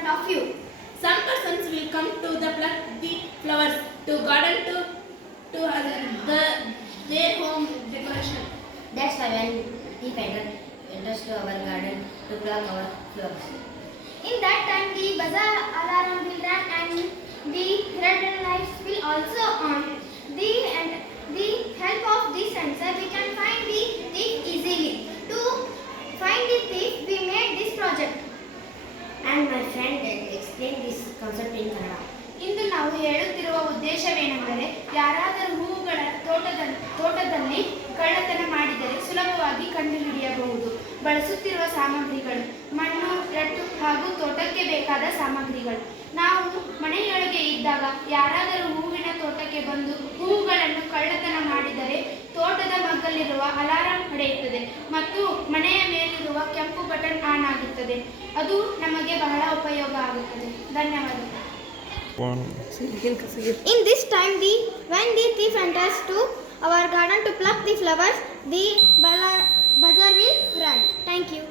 front of you. Some persons will come to the pluck the flowers to garden to their home decoration. That's why when thief enters to our garden to pluck our flowers. In that time, the buzzer alarm will run and the red lights will also on. And the help of this sensor, we can find the thief easily. To find the thief, we made this project. And my friend explained this concept in Kannada. ಇಂದು ನಾವು ಹೇಳುತ್ತಿರುವ ಉದ್ದೇಶವೇನೆಂದರೆ ಯಾರಾದರೂ ಹೂವುಗಳ ತೋಟದಲ್ಲಿ ಕಳ್ಳತನ ಮಾಡಿದರೆ ಸುಲಭವಾಗಿ ಕಂಡುಹಿಡಿಯಬಹುದು. ಬಳಸುತ್ತಿರುವ ಸಾಮಗ್ರಿಗಳು ಮಣ್ಣು, ರಟ್ಟು ಹಾಗೂ ತೋಟಕ್ಕೆ ಬೇಕಾದ ಸಾಮಗ್ರಿಗಳು. ನಾವು ಮನೆಯೊಳಗೆ ಇದ್ದಾಗ ಯಾರಾದರೂ ಹೂವಿನ ತೋಟಕ್ಕೆ ಬಂದು ಹೂವುಗಳನ್ನು ಕಳ್ಳತನ ಮಾಡಿದರೆ ತೋಟದ ಮಗ್ಗಲಿರುವ ಅಲಾರಾಂ ಹೊಡೆಯುತ್ತದೆ ಮತ್ತು ಮನೆಯ ಮೇಲಿರುವ ಕೆಂಪು ಬಟನ್ ಆನ್ ಆಗುತ್ತದೆ. ಅದು ನಮಗೆ ಬಹಳ ಉಪಯೋಗ ಆಗುತ್ತದೆ. ಧನ್ಯವಾದಗಳು. In this time, when the thief enters to our garden to pluck the flowers, the buzzer will run. Thank you.